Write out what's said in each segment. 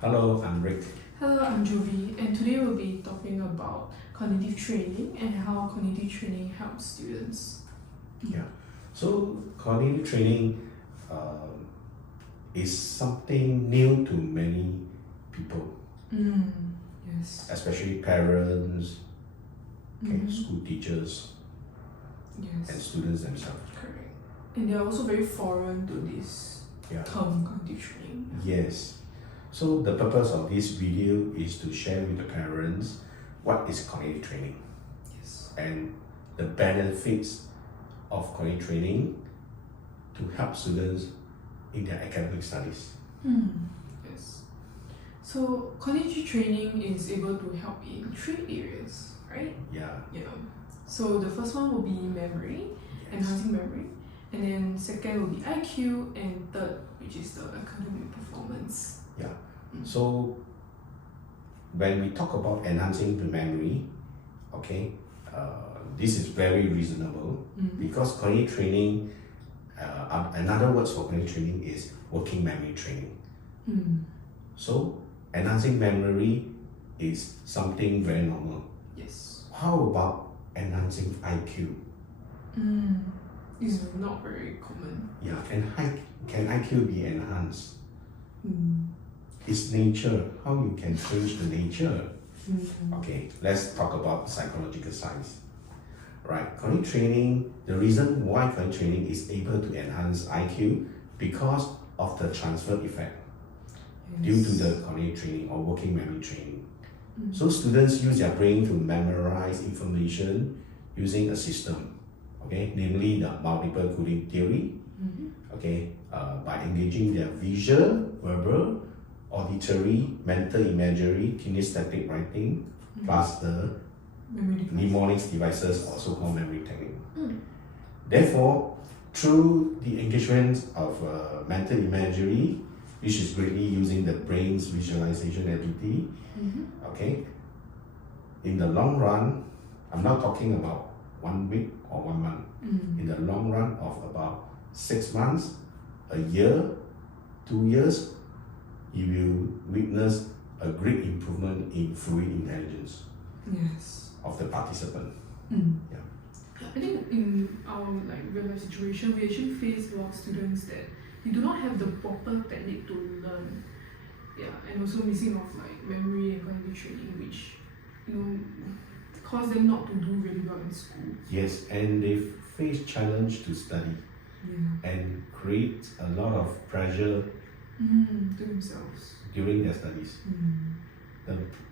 Hello, I'm Rick. Hello, I'm Jovi, and today we'll be talking about cognitive training and how cognitive training helps students. Yeah. So cognitive training is something new to many people, Yes. especially parents, Mhm. school teachers, and Yes. students themselves. Correct. And they are also very foreign to this Yeah. term cognitive training. Yes. So the purpose of this video is to share with the parents what is cognitive training Yes. and the benefits of cognitive training to help students in their academic studies. Yes. So cognitive training is able to help in 3 areas, right? Yeah. Yeah. So the first one will be memory, Yes. enhancing memory, and then second will be IQ, and third, which is the academic performance. Yeah. So when we talk about enhancing the memory, this is very reasonable because cognitive training, another words for cognitive training is working memory training. So enhancing memory is something very normal. Yes. How about enhancing IQ? It's not very common. Yeah, and can IQ be enhanced? It's nature. How you can change the nature? Okay, let's talk about psychological science. Right, cognitive training, the reason why cognitive training is able to enhance IQ because of the transfer effect due to the cognitive training or working memory training. So students use their brain to memorize information using a system, namely the multiple coding theory, by engaging their visual, verbal, auditory, mental imagery, kinesthetic writing, plus the mnemonics devices, also called memory technique. Therefore, through the engagement of mental imagery, which is greatly using the brain's visualization ability, in the long run, I'm not talking about 1 week or 1 month, in the long run of about 6 months, a year, 2 years, you will witness a great improvement in fluid intelligence of the participant. I think in our real life situation, we actually face a lot of students that they do not have the proper technique to learn. And also missing of memory and cognitive training, which cause them not to do really well in school. Yes, and they face challenge to study and create a lot of pressure to themselves during their studies.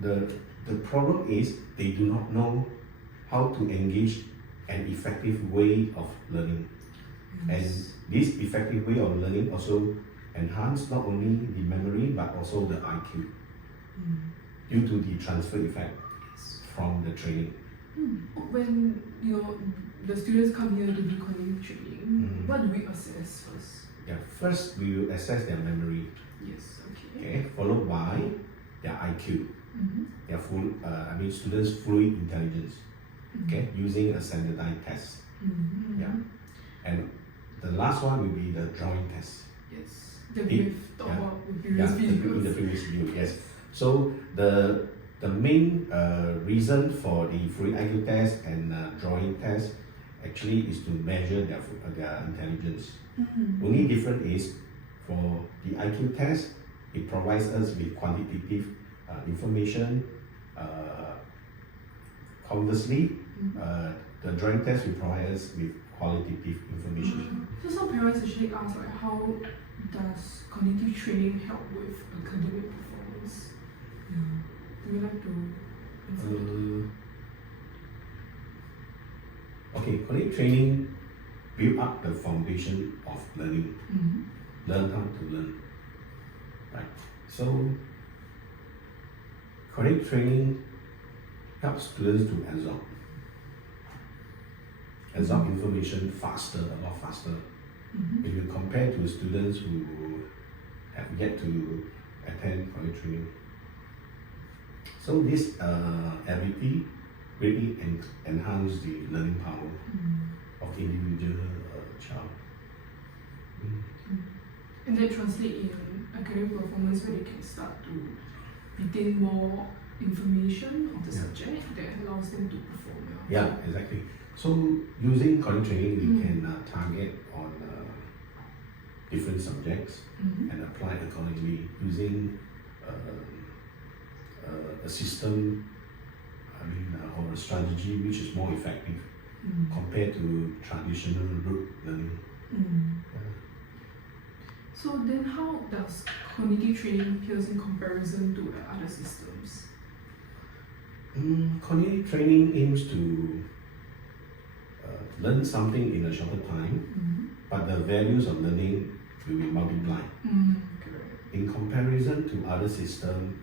The problem is they do not know how to engage an effective way of learning. And this effective way of learning also enhance not only the memory but also the IQ due to the transfer effect from the training. When the students come here to do cognitive training, what do we assess first? Yeah, first we will assess their memory. Yes, okay. Followed by their IQ. Their students' fluid intelligence. Using a standardized test. And the last one will be the drawing test. Yes, that we've talked about in previous videos. In the previous video, yes. So the main reason for the fluid IQ test and drawing test actually is to measure their intelligence. Only different is for the IQ test, it provides us with quantitative information. Conversely, the drawing test will provide us with qualitative information. So some parents actually ask how does cognitive training help with academic performance? Do you like to answer? Cognitive training build up the foundation of learning. Learn how to learn. Right. So cognitive training helps students to absorb information faster, a lot faster. If you compare to students who have yet to attend cognitive training. So this ability greatly enhance the learning power of the individual child. And that translate in academic performance where they can start to retain more information of the subject that allows them to perform well. Yeah, exactly. So using cognitive training, we can target on different subjects and apply accordingly using a system, or a strategy which is more effective compared to traditional rote learning. So then how does cognitive training appears in comparison to other systems? Cognitive training aims to learn something in a shorter time, but the values of learning will be multiplied. In comparison to other systems,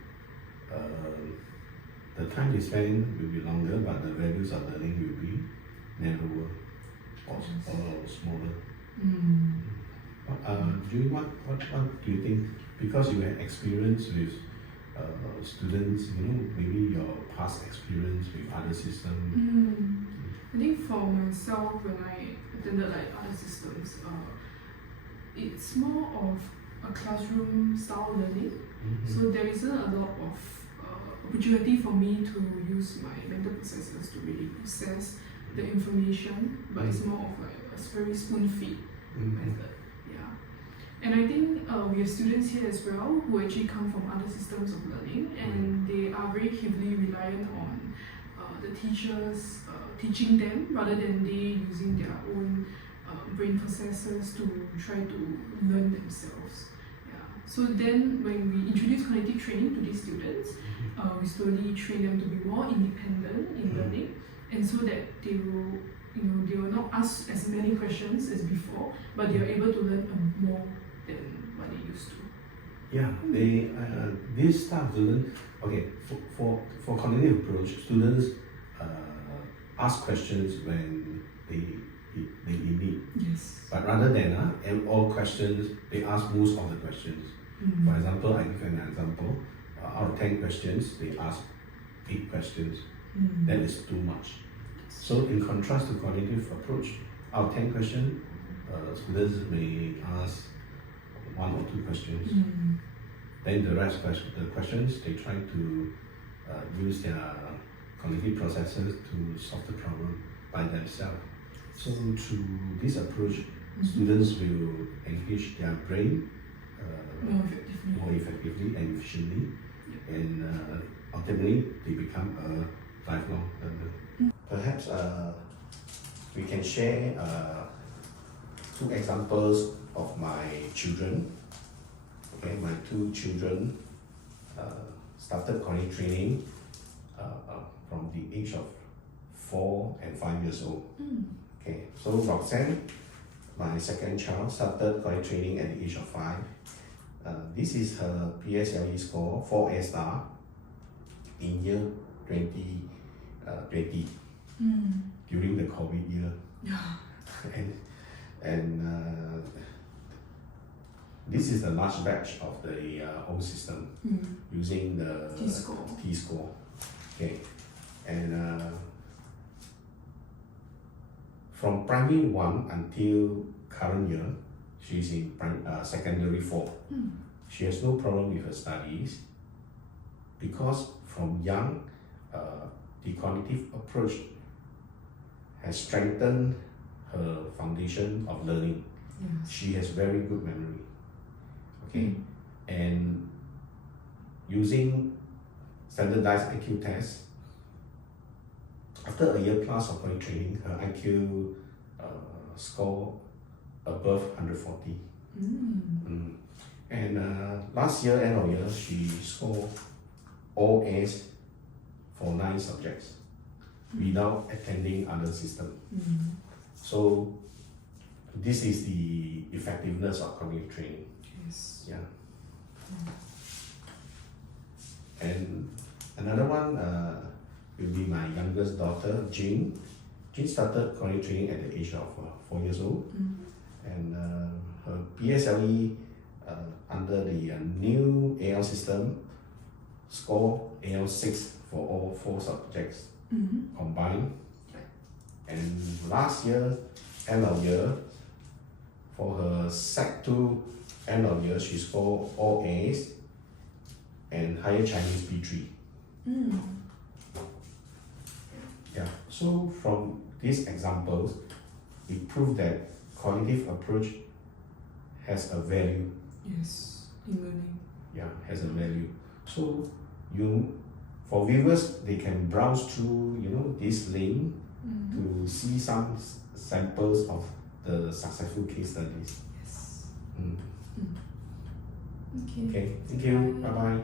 the time they spend will be longer, but the values of learning will be narrower or smaller. What do you think? Because you have experience with students, maybe your past experience with other systems. I think for myself, when I attended like other systems, it's more of a classroom style learning. So there isn't a lot of opportunity for me to use my mental processes to really process the information, but it's more of like a very spoon feed method. And I think we have students here as well who actually come from other systems of learning, and they are very heavily reliant on the teachers teaching them rather than they using their own brain processes to try to learn themselves. So then when we introduce cognitive training to these students, we slowly train them to be more independent in learning, and so that they will not ask as many questions as before, but they are able to learn more than what they used to. Yeah, this type of student, okay, for cognitive approach, students ask questions when they need. Yes. But rather than all questions, they ask most of the questions. For example, I give an example. Out of 10 questions, they ask 8 questions. That is too much. So in contrast to cognitive approach, out of 10 questions, students may ask 1 or 2 questions. Then the rest of the questions, they try to use their cognitive processes to solve the problem by themselves. So through this approach, students will engage their brain more effectively and efficiently, and ultimately they become a lifelong learner. Perhaps we can share 2 examples of my children. Okay, my 2 children started cognitive training from the age of 4 and 5 years old. Okay, so Roxanne, my second child, started cognitive training at the age of 5. This is her PSLE score, 4A star, in year 2020, during the COVID year. And this is the last batch of the whole system using the T-score. Okay, and from primary 1 until current year, she's in secondary 4. She has no problem with her studies because from young, the cognitive approach has strengthened her foundation of learning. She has very good memory. Okay, and using standardized IQ tests, after a year plus of cognitive training, her IQ score above 140. And last year, end of year, she scored all A's for 9 subjects without attending other system. So this is the effectiveness of cognitive training. Yeah. And another one will be my youngest daughter, Jean. Jean started cognitive training at the age of 4 years old, and her PSLE under the new AL system score AL6 for all 4 subjects combined. And last year, end of year, for her Sec 2 end of year she scored all A's and higher Chinese B3. Yeah, so from these examples, it proved that cognitive approach has a value. Yes, in learning. Yeah, has a value. So for viewers, they can browse through this link to see some samples of the successful case studies. Yes. Mm. Okay. Okay, thank you. Bye bye.